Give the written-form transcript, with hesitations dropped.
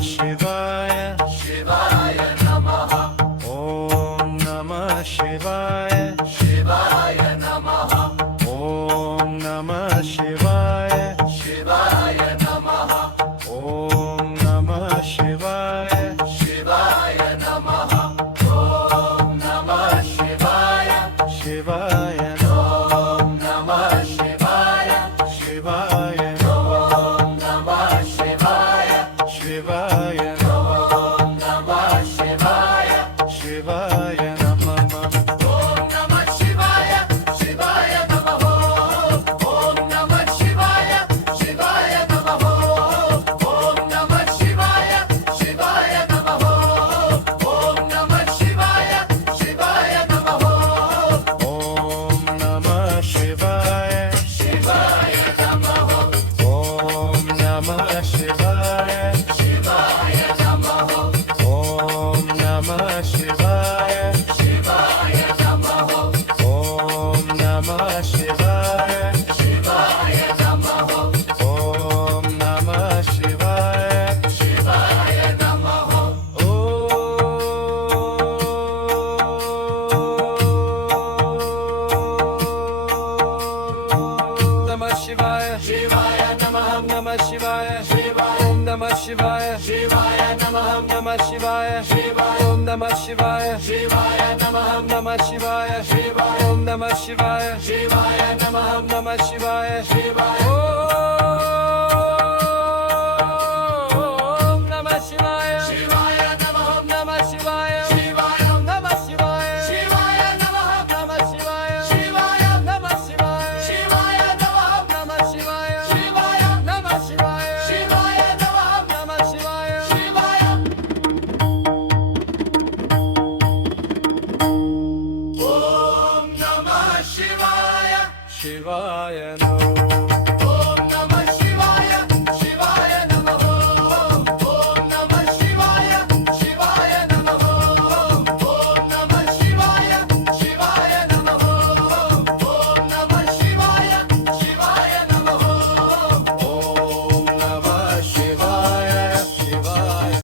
ಶಿವಾಯ ಶಿವಾಯ ನಮಃ ಓಂ ನಮಃ ಶಿವಾಯ ಶಿವಾಯ ನಮಃ ಓಂ ನಮಃ ಶಿವಾಯ ಶಿವಾಯ ನಮಃ ಓಂ ನಮಃ ಶಿವಾಯ ಶಿವಾಯ ನಮಃ ಓಂ ನಮಃ ಶಿವಾಯ ಶಿವಾಯ ಓಂ ನಮಃ ಶಿವಾಯ ಶಿವಾಯ ಓಂ ನಮಃ ಶಿವಾಯ ಶಿವಾಯ ಓಂ ನಮಃ ಶಿವಾಯ ಶಿವಾಯ ನಮಃ ಓಂ ನಮಃ ಶಿವಾಯ ಶಿವಾಯ ನಮಃ ಓಂ ನಮಃ ಶಿವಾಯ ಶಿವಾಯ ನಮಃ ಓಂ ನಮಃ ಶಿವಾಯ ಶಿವಾಯ ನಮಃ ಓಂ ನಮಃ ಶಿವಾಯ ಶಿವಾಯ ನಮಃ ಓಂ ನಮಃ ಶಿವಾಯ ಶಿವಾಯ ನಮಃ ಓಂ ನಮಃ ಶಿವಾಯ ಶಿವಾಯ ನಮಃ ಓಂ ನಮಃ ಶಿವಾಯ ಶಿವಾಯ ನಮಃ ಓಂ ನಮಃ ಶಿವಾಯ ಶಿವಾಯ ನಮಃ ಓಂ ನಮಃ ಶಿವಾಯ ಶಿವಾಯ ನಮಃ ನಮಃ ಶಿವಾಯ ಶಿವಾಯ ನಮಃ ನಮಃ ಶಿವಾಯ ಶಿವಾಯ ಓಂ ನಮಃ ಶಿವಾಯ ಶಿವಾಯ ನಮಃ ನಮಃ ಶಿವಾಯ ಶಿವಾಯ ಓಂ ನಮಃ ಶಿವಾಯ ಶಿವಾಯ ನಮಃ ನಮಃ ಶಿವಾಯ ಶಿವಾಯ ಓಂ ನಮಃ ಶಿವಾಯ ಶಿವಾಯ ನಮಃ ನಮಃ ಶಿವಾಯ ಶಿವಾಯ